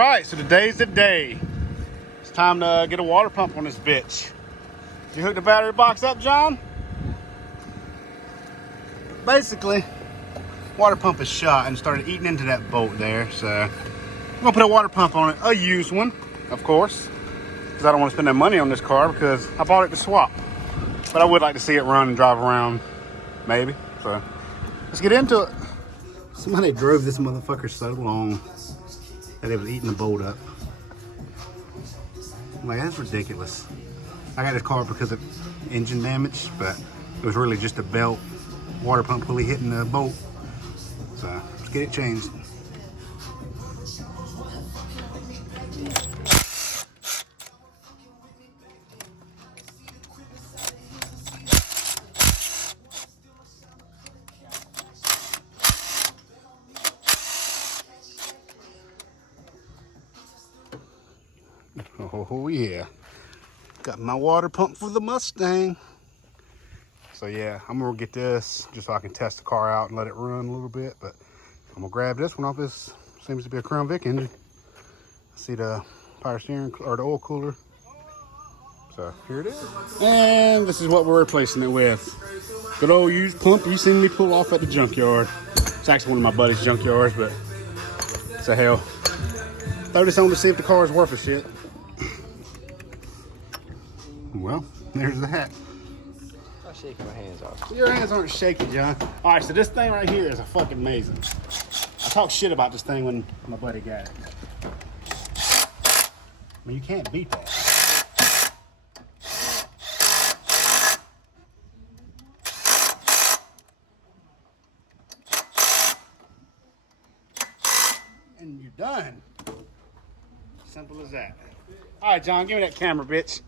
Alright, so today's the day. It's time to get a water pump on this bitch. You hooked the battery box up, John? Basically, water pump is shot and started eating into that bolt there. So I'm gonna put a water pump on it, a used one, of course, because I don't want to spend that money on this car because I bought it to swap. But I would like to see it run and drive around, maybe. So let's get into it. Somebody drove this motherfucker so long that it was eating the bolt up. I'm like, that's ridiculous. I got this car because of engine damage, but it was really just a belt water pump pulley hitting the bolt. So let's get it changed. Oh yeah, got my water pump for the Mustang. So yeah, I'm gonna get this just so I can test the car out and let it run a little bit, but I'm gonna grab this one off this, seems to be a Crown Vic engine. See the power steering or the oil cooler. So here it is. And this is what we're replacing it with. Good old used pump you seen me pull off at the junkyard. It's actually one of my buddy's junkyards, but it's a hell. Throw this on to see if the car is worth a shit. Well, there's that. I'm shaking my hands off. Your hands aren't shaky, John. All right, so this thing right here is a fucking amazing. I talked shit about this thing when my buddy got it. I mean, you can't beat that. And you're done. Simple as that. All right, John, give me that camera, bitch.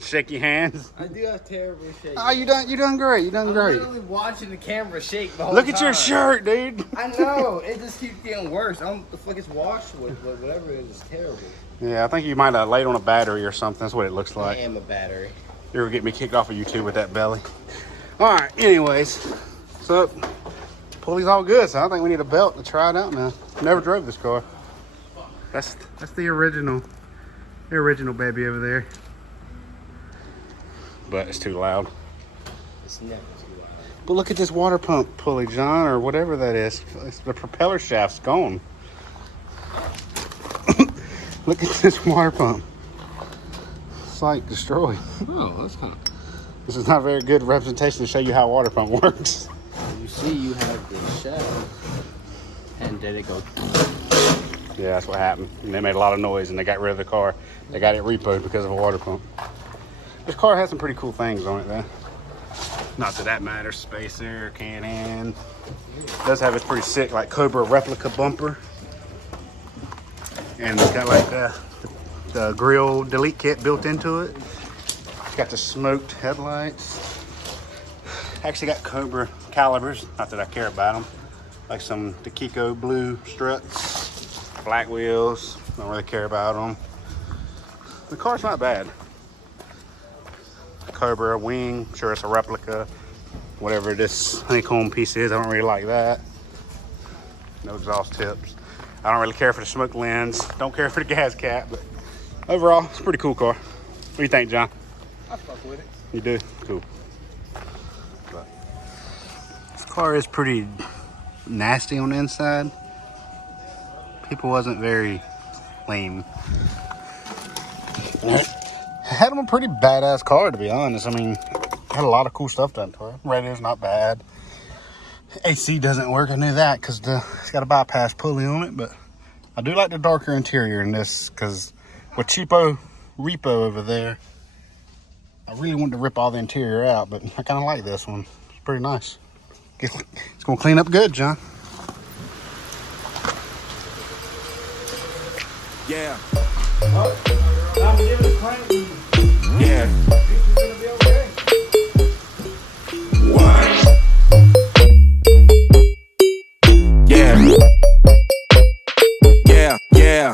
Shake your hands. I do have terrible shake. Oh, you done great. You done great. I'm literally watching the camera shake the whole Look time. at your shirt, dude. I know. It just keeps getting worse. I don't feel like it's washed with whatever it is. It's terrible. Yeah, I think you might have laid on a battery or something. That's what it looks like. I am a battery. You're gonna get me kicked off of YouTube with that belly. All right, anyways. So, pulley's all good. So I think we need a belt to try it out now. Never drove this car. That's the original baby over there. But it's too loud. It's never too loud. But look at this water pump pulley, John, or whatever that is. The propeller shaft's gone. Look at this water pump. It's like destroyed. Oh, that's kind of... This is not a very good representation to show you how a water pump works. You see, you have the shell, and then it goes... Yeah, that's what happened. And they made a lot of noise, and they got rid of the car. They got it repoed because of a water pump. This car has some pretty cool things on it, though. Not that that matters. Spacer, Can-Am. It does have its pretty sick, like, Cobra replica bumper. And it's got, like, the grill delete kit built into it. It's got the smoked headlights. Actually got Cobra calibers. Not that I care about them. Like some Kiko blue struts. Black wheels. Don't really care about them. The car's not bad. Cobra wing, I'm sure it's a replica. Whatever this honeycomb piece is, I don't really like that. No exhaust tips. I don't really care for the smoke lens. Don't care for the gas cap, but overall, it's a pretty cool car. What do you think, John? I fuck with it. You do? Cool. But this car is pretty nasty on the inside. People wasn't very lame. Had them a pretty badass car, to be honest. I mean, had a lot of cool stuff done to it. Radio's not bad. AC doesn't work. I knew that because it's got a bypass pulley on it. But I do like the darker interior in this because with cheapo repo over there, I really wanted to rip all the interior out, but I kind of like this one. It's pretty nice. It's gonna clean up good, John. Yeah. Oh, I'm giving it a crank. Yeah. It's gonna be okay. What? Yeah.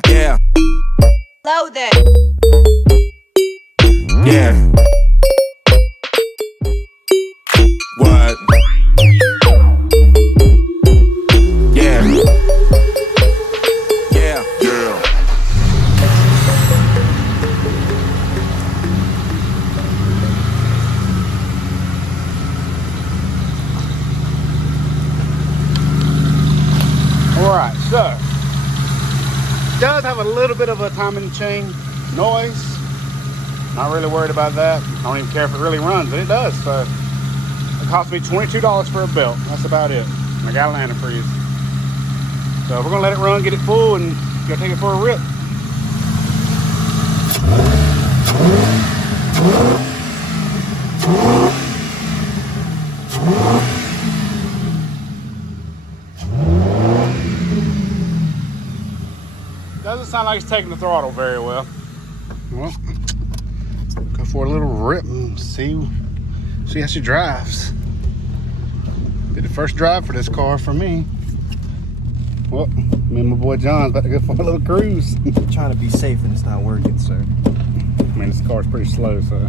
Yeah. Load that. Yeah. What? Yeah. Yeah. does have a little bit of a timing chain noise. Not really worried about that. I don't even care if it really runs, but it does. So it cost me $22 for a belt. That's about it. And I got an antifreeze. So we're gonna let it run, get it full, and go take it for a rip. Doesn't sound like it's taking the throttle very well. Well, go for a little rip and see how she drives. Be the first drive for this car for me. Well, me and my boy John's about to go for a little cruise. Trying to be safe and it's not working, sir. I mean, this car's pretty slow, so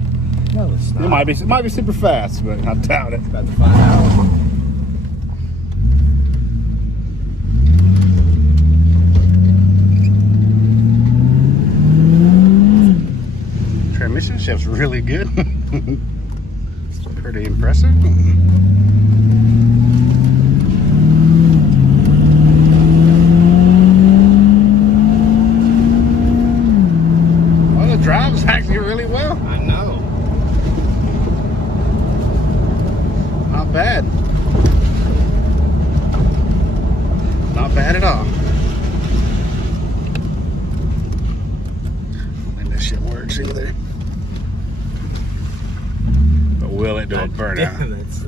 No, it's not. it might be super fast, but I doubt it. About to find out. Transmission shift's really good. Pretty impressive. Well, it drives actually really well. I know. Not bad. Not bad at all. I don't think that shit works either. But will it do a burnout? Damn, that's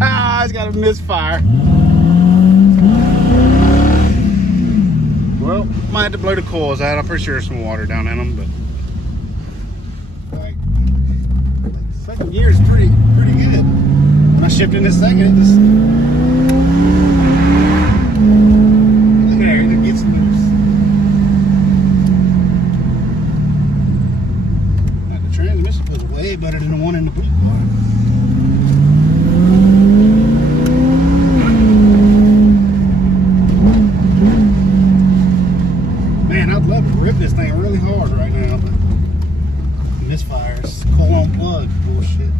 Ah, it's got a misfire. Well, might have to blow the coils out. I'm pretty sure there's some water down in them, but like second gear is pretty good. When I shipped in this second, it just there, it gets loose. Like the transmission was way better than the one in the blue car. Man, I'd love to rip this thing really hard right now, but misfires, coil on plug, bullshit.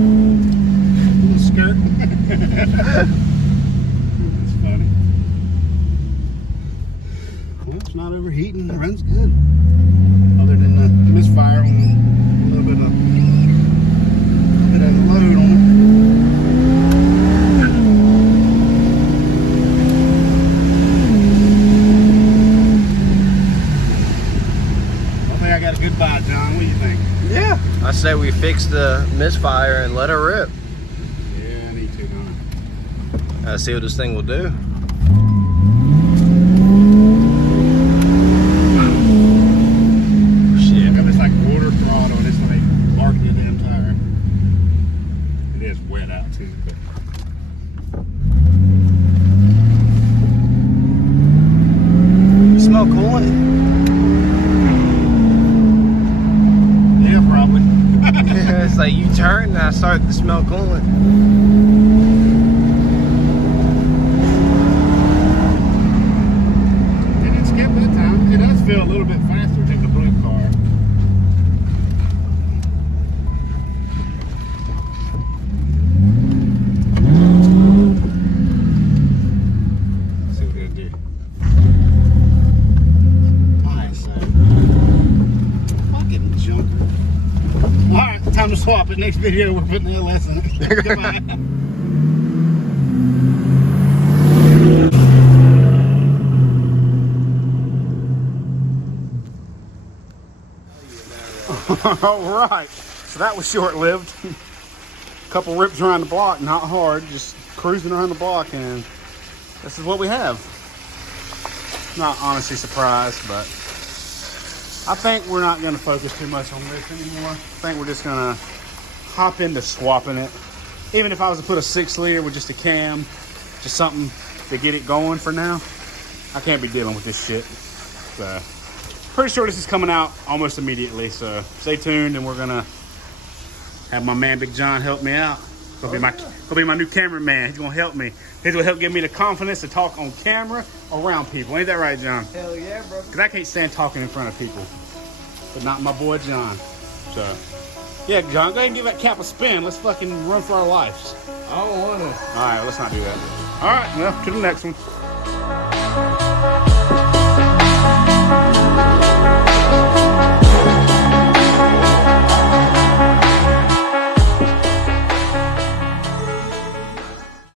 Little skirt. That's funny. Well, it's not overheating. It runs good. Other than the misfire on a little bit of the load on it. I got a good buy, John. What do you think? yeah. I say we fix the misfire and let her rip. Yeah, I need to, huh? See what this thing will do. Shit. I got this like water throttle and it's like marking the damn tire. It is wet out too, but You smell coolant? yeah, probably. It's like you turn and I start to smell coolant. It didn't skip that time. It does feel a little bit faster than the blue car. Let's see what it'll do. Alright, so fucking junker. Alright, time to swap it. Next video we're putting the LS in it. Goodbye. All right, so that was short-lived. Couple rips around the block, not hard, just cruising around the block, and this is what we have. Not honestly surprised, but I think we're not going to focus too much on this anymore. I think we're just going to hop into swapping it. Even if I was to put a 6-liter with just a cam, just something to get it going for now, I can't be dealing with this shit. So, pretty sure this is coming out almost immediately, so stay tuned, and we're gonna have my man Big John help me out. He'll be my new cameraman. He's gonna help me. He's gonna help give me the confidence to talk on camera around people. Ain't that right, John? Hell yeah, bro. Because I can't stand talking in front of people, but not my boy John. So, yeah, John, go ahead and give that cap a spin. Let's fucking run for our lives. I don't wanna. All right, let's not do that. All right, well, to the next one.